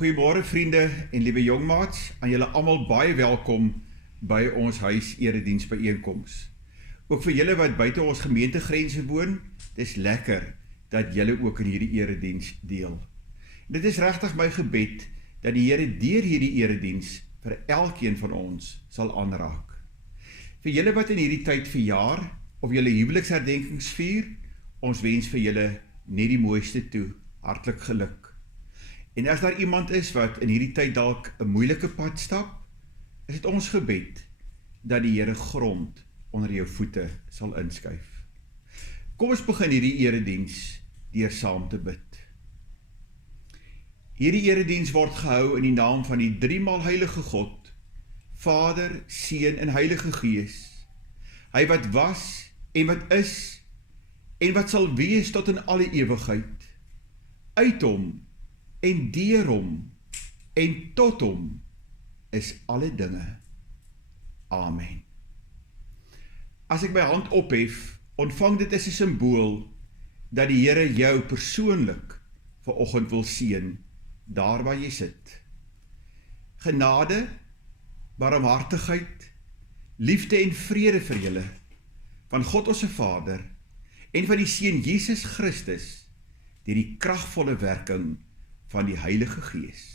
Goeiemôre vriende en liewe jongmaats, aan julle almal baie welkom by ons huis erediens byeenkoms. Ook vir julle wat buite ons gemeentegrense woon, dis lekker dat julle ook in hierdie erediens deel. En dit is regtig my gebed dat die Here deur hierdie erediens vir elkeen van ons sal aanraak. Vir julle wat in hierdie tyd verjaar of julle huweliksherdenkings vier, ons wens vir julle net die mooiste toe, hartlik geluk. En as daar iemand is wat in hierdie tyd dalk 'n moeilike pad stap, is dit ons gebed dat die Here grond onder jou voete sal inskuif. Kom ons begin hierdie erediens deur saam te bid. Hierdie erediens word gehou in die naam van die driemaal heilige God, Vader, Seun en Heilige Gees. Hy wat was en wat is en wat sal wees tot in alle ewigheid. Uit hom en deur hom en tot hom is alle dinge. Amen. As ek my hand ophef, ontvang dit as 'n simbool dat die Here jou persoonlik vanoggend wil seën, daar waar jy sit. Genade, barmhartigheid, liefde en vrede vir julle, van God ons Vader, en van die Seun Jesus Christus, deur die kragvolle werking van die Heilige Gees.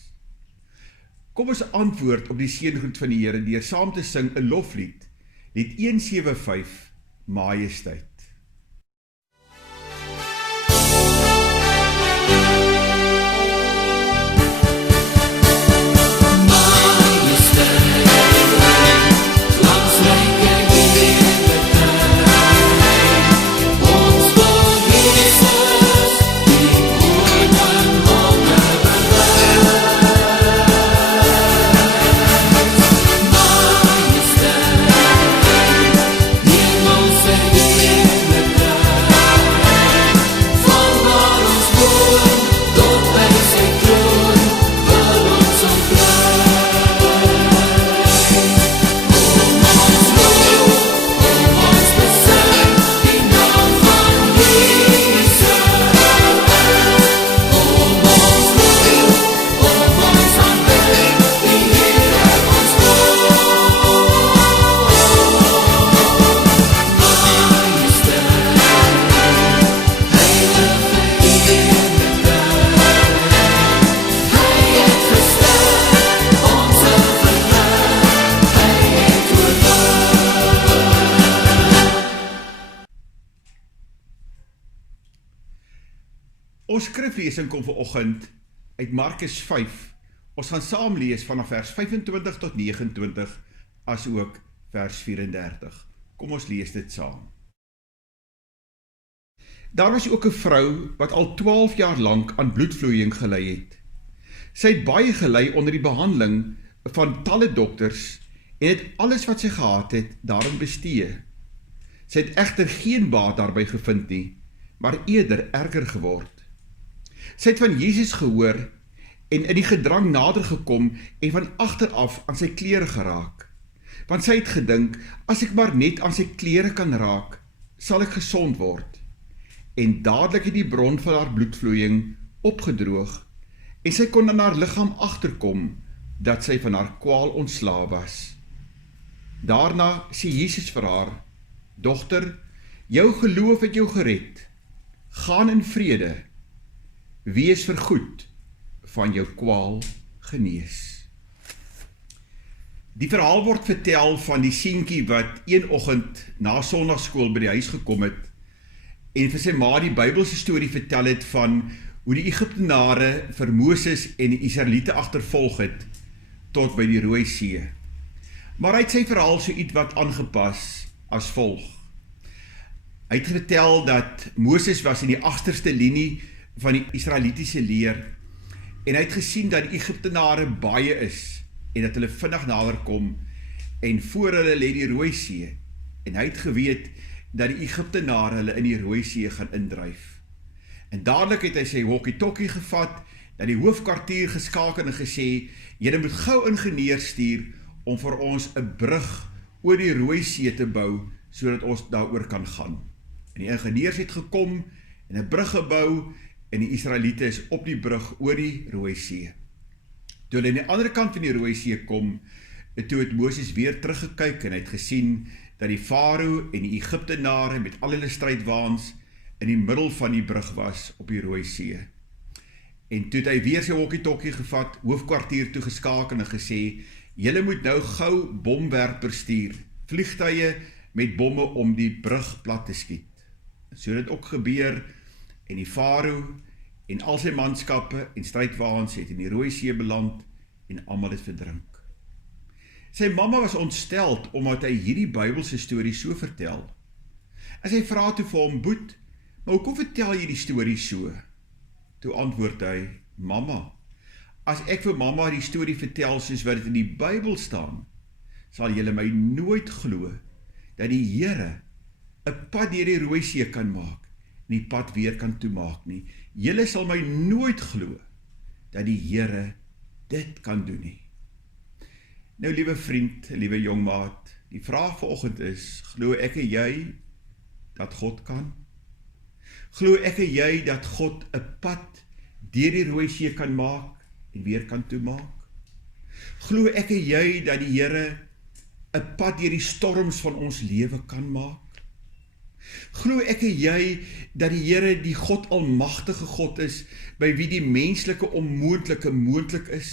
Kom ons antwoord op die seëngroet van die Here deur saam te sing 'n loflied, lied 175, Majesteit. Ons skriflesing kom vanoggend uit Markus 5. Ons gaan saam lees vanaf vers 25 tot 29, as ook vers 34. Kom ons lees dit saam. Daar was ook 'n vrou wat al 12 jaar lank aan bloedvloeiing gely het. Sy het baie gely onder die behandeling van talle dokters en het alles wat sy gehad het daarin bestee. Sy het egter geen baat daarby gevind nie, maar eerder erger geword. Sy het van Jesus gehoor en in die gedrang nader gekom en van agteraf aan sy klere geraak. Want sy het gedink, as ek maar net aan sy klere kan raak, sal ek gesond word. En dadelik het die bron van haar bloedvloeiing opgedroog en sy kon aan haar liggaam agterkom dat sy van haar kwaal ontslae was. Daarna sê Jesus vir haar, dogter, jou geloof het jou gered. Gaan in vrede. Wees vergoed van jou kwaal genees. Die verhaal word vertel van die seentjie wat een oggend na sonnaarskool by die huis gekom het en vir sy ma die Bybelse storie vertel het van hoe die Egiptenare vir Moses en die Israeliete agtervolg het tot by die Rooi See. Maar hy het sy verhaal so ietwat aangepas as volg. Hy het vertel dat Moses was in die agterste linie van die Israelitiese leer en hy het gesien dat die Egiptenare baie is en dat hulle vinnig nader kom en voor hulle lê die Rooi See en hy het geweet dat die Egiptenare hulle in die Rooi See gaan indryf. En dadelik het hy sy walkie-talkie gevat, dat die hoofkwartier geskakel en gesê, julle moet gou ingenieurs stuur om vir ons 'n brug oor die Rooi See te bou sodat ons daaroor kan gaan. En die ingenieurs het gekom en 'n brug gebou en die Israeliete is op die brug oor die Rooi See. Toe hulle aan die ander kant van die Rooi See kom, toe het Moses weer teruggekyk en hy het gesien dat die Farao en die Egiptenare met al hulle strydwaans in die middel van die brug was op die Rooi See. En toe het hy weer sy walkie-talkie gevat, hoofkwartier toe geskakel en gesê, julle moet nou gou bomwerpers stuur, vliegtuie met bomme om die brug plat te skiet. So het dit ook gebeur en die Farao en al sy manskappe en strydwaans het in die Rooi See beland en almal het verdrink. Sy mamma was ontsteld omdat hy hierdie Bybelse storie so vertel. En sy vra toe vir hom, Boet, maar hoekom vertel jy die storie so? Toe antwoord hy, Mamma, as ek vir mamma die storie vertel soos wat dit in die Bybel staan, sal julle my nooit glo dat die Here 'n pad deur die Rooi See kan maak en die pad weer kan toemaak nie. Julle sal my nooit glo dat die Here dit kan doen nie. Nou, liewe vriend, liewe jongmaat, die vraag vanoggend is, glo ek en jy dat God kan? Glo ek en jy dat God 'n pad deur die Rooi See kan maak en weer kan toemaak? Glo ek en jy dat die Here 'n pad deur die storms van ons lewe kan maak? Glo ek en jy dat die Here die God almagtige God is, by wie die menslike onmoontlike moontlik is?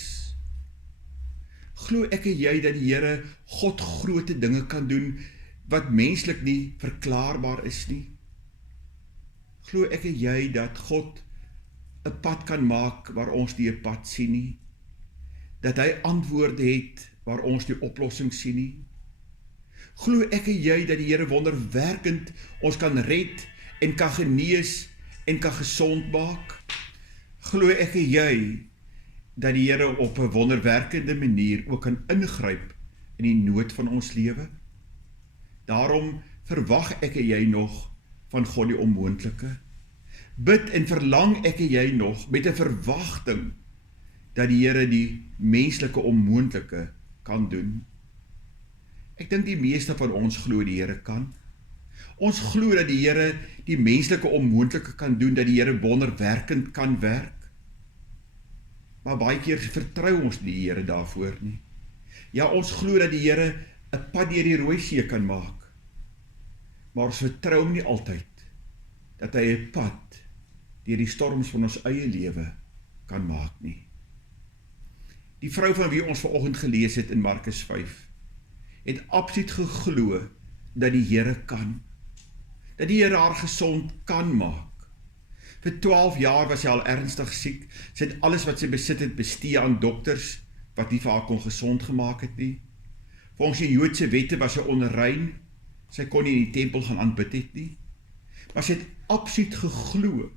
Glo ek en jy dat die Here God grote dinge kan doen, wat menslik nie verklaarbaar is nie? Glo ek en jy dat God 'n pad kan maak waar ons nie 'n pad sien nie? Dat hy antwoorde het waar ons die oplossing sien nie? Glo ek en jy dat die Here wonderwerkend ons kan red en kan genees en kan gesond maak? Glo ek en jy dat die Here op 'n wonderwerkende manier ook kan ingryp in die nood van ons lewe? Daarom verwag ek en jy nog van God die onmoontlike. Bid en verlang ek en jy nog met 'n verwagting dat die Here die menslike onmoontlike kan doen. Ek dink die meeste van ons glo die Here kan. Ons glo dat die Here die menslike onmoontlike kan doen, dat die Here wonderwerkend kan werk. Maar baie keer vertrou ons nie die Here daarvoor nie. Ja, ons glo dat die Here 'n pad deur die Rooi See kan maak. Maar ons vertrou hom nie altyd dat hy 'n pad deur die storms van ons eie lewe kan maak nie. Die vrou van wie ons vanoggend gelees het in Markus 5, het absoluut geglo dat die Here kan. Dat die Here haar gesond kan maak. Vir 12 jaar was sy al ernstig siek. Sy het alles wat sy besit het bestee aan dokters, wat nie vir haar kon gesond gemaak het nie. Volgens die Joodse wette was sy onrein. Sy kon nie in die tempel gaan aanbid het nie. Maar sy het absoluut geglo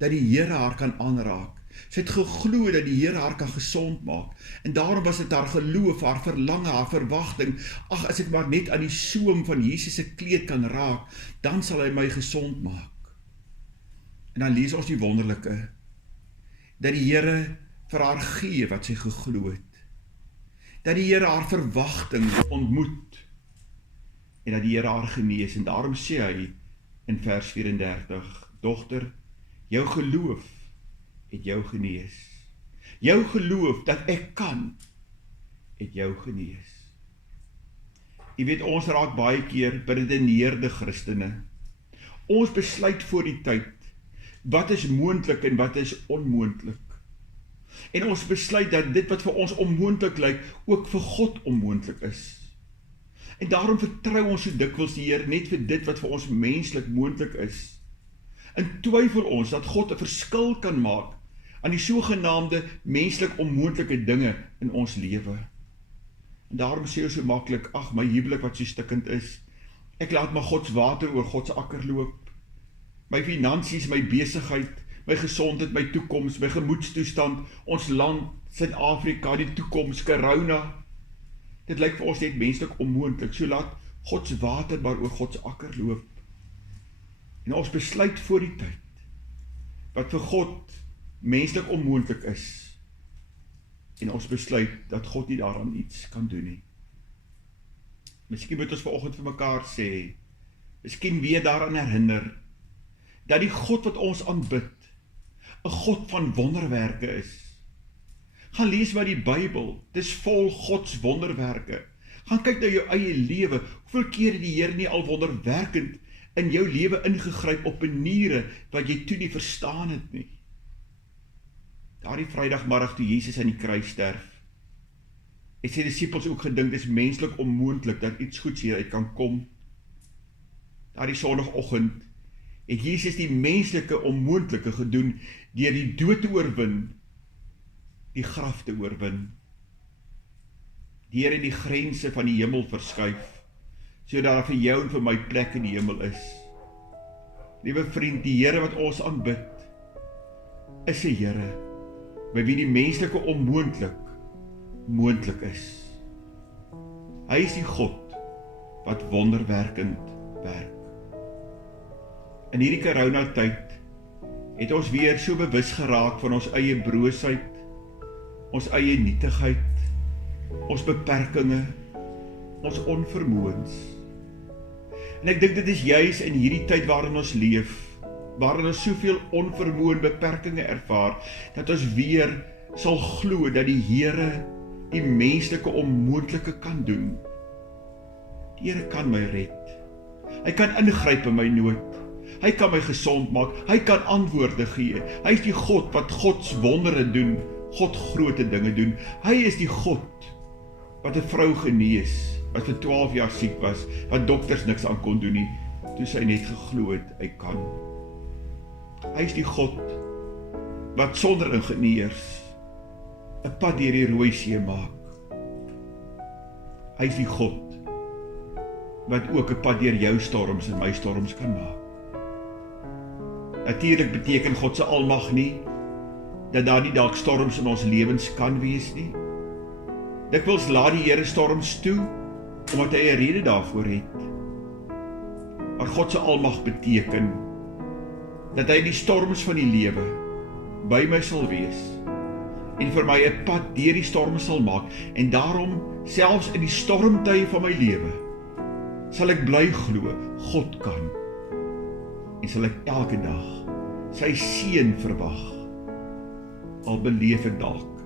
dat die Here haar kan aanraak. Sy het geglo dat die Here haar kan gesond maak. En daarom was dit haar geloof, haar verlange, haar verwagting. Ag, as ek maar net aan die soem van Jesus se kleed kan raak, dan sal hy my gesond maak. En dan lees ons die wonderlike, dat die Here vir haar gee wat sy geglo het. Dat die Here haar verwagting ontmoet, en dat die Here haar genees. En daarom sê hy in vers 34, Dogter, jou geloof het jou genees. Jou geloof dat ek kan, het jou genees. Jy weet, ons raak baie keer beredeneerde Christene. Ons besluit voor die tyd, wat is moontlik en wat is onmoontlik. En ons besluit dat dit wat vir ons onmoontlik lyk, ook vir God onmoontlik is. En daarom vertrou ons so dikwels die Here net vir dit wat vir ons menslik moontlik is. En twyfel ons dat God 'n verskil kan maak aan die sogenaamde menslik onmoontlike dinge in ons lewe. En daarom sê ons so maklik, ag, my huwelik wat so stikkend is, ek laat maar God se water oor God se akker loop. My finansies, my besigheid, my gesondheid, my toekoms, my gemoedstoestand, ons land, Suid-Afrika, die toekoms, corona. Dit lyk vir ons net menslik onmoontlik, so laat God se water maar oor God se akker loop. En ons besluit voor die tyd, wat vir God menslik onmoontlik is, en ons besluit dat God nie daaraan iets kan doen nie. Miskien moet ons vanoggend vir mekaar sê, miskien weer daaraan herinner, dat die God wat ons aanbid, 'n God van wonderwerke is. Gaan lees maar die Bybel, dis vol Gods wonderwerke. Gaan kyk na jou eie lewe, hoeveel keer het die Here nie al wonderwerkend in jou lewe ingegryp op maniere wat jy toe nie verstaan het nie. Daardie Vrydagmiddag toe Jesus aan die kruis sterf, het sy disippels ook gedink, dis menslik onmoontlik dat iets goeds hieruit kan kom. Daardie Sondagoggend het Jesus die menslike onmoontlike gedoen deur die dood te oorwin, die graf te oorwin. Die Here het die grense van die hemel verskuif, sodat daar vir jou en vir my plek in die hemel is. Liewe vriend, die Here wat ons aanbid, is 'n Here by wie die menslike onmoontlik moontlik is. Hy is die God wat wonderwerkend werk. In hierdie coronatyd het ons weer so bewus geraak van ons eie broosheid, ons eie nietigheid, ons beperkinge, ons onvermoëns. En ek dink dit is juis in hierdie tyd waarin ons leef, waarin ons soveel onvermoë en beperkinge ervaar, dat ons weer sal glo dat die Here die menslike onmoontlike kan doen. Die Here kan my red. Hy kan ingryp in my nood. Hy kan my gesond maak. Hy kan antwoorde gee. Hy is die God wat Gods wondere doen, God grote dinge doen. Hy is die God wat 'n vrou genees, wat vir 12 jaar siek was, wat dokters niks aan kon doen nie, toe sy net geglo het, hy kan. Hy is die God wat sonder ingenieurs 'n pad deur die Rooi See maak. Hy is die God wat ook 'n pad deur jou storms en my storms kan maak. Natuurlik beteken God se almag nie dat daar nie dalk storms in ons lewens kan wees nie. Dikwels laat die Here storms toe omdat hy 'n rede daarvoor het. Maar God se almag beteken dat hy die storms van die lewe by my sal wees en vir my 'n pad deur die storm sal maak, en daarom selfs in die stormtye van my lewe sal ek bly glo God kan, en sal ek elke dag sy seën verwag, al beleef ek dalk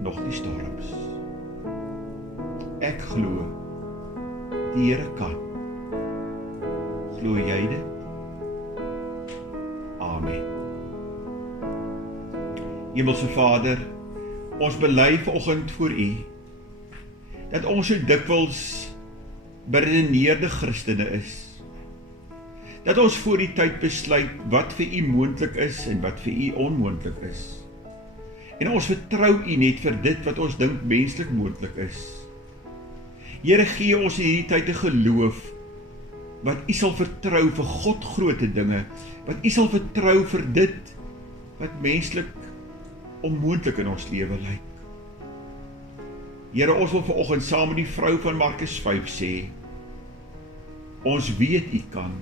nog die storms. Ek glo die Here kan. Glo jy dit? Amen. Hemelse Vader, ons bely vanoggend voor U dat ons so dikwels beredeneerde Christene is. Dat ons voor die tyd besluit wat vir U moontlik is en wat vir U onmoontlik is. En ons vertrou U net vir dit wat ons dink menslik moontlik is. Here, gee ons in hierdie tyd 'n geloof wat U sal vertrou vir God grote dinge, wat U sal vertrou vir dit wat menslik onmoontlik in ons lewe lyk. Here, ons wil vanoggend saam met die vrou van Markus 5 sê, ons weet U kan,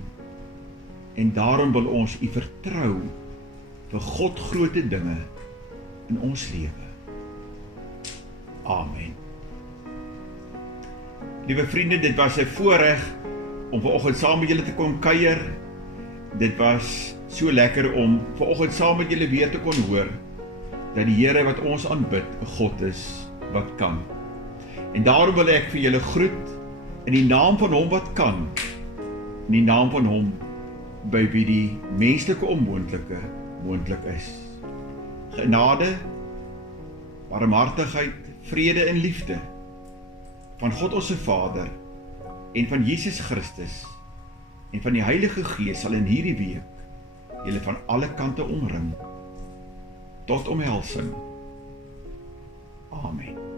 en daarom wil ons U vertrou vir God grote dinge in ons lewe. Amen. Liewe vriende, dit was 'n voorreg om vanoggend saam met julle te kon kuier. Dit was so lekker om vanoggend saam met julle weer te kon hoor dat die Here wat ons aanbid 'n God is wat kan. En daarom wil ek vir julle groet in die naam van Hom wat kan, in die naam van Hom by wie die menslike onmoontlike moontlik is. Genade, barmhartigheid, vrede en liefde van God ons Vader en van Jesus Christus en van die Heilige Gees sal in hierdie week julle van alle kante omring. Tot omhelsing. Amen.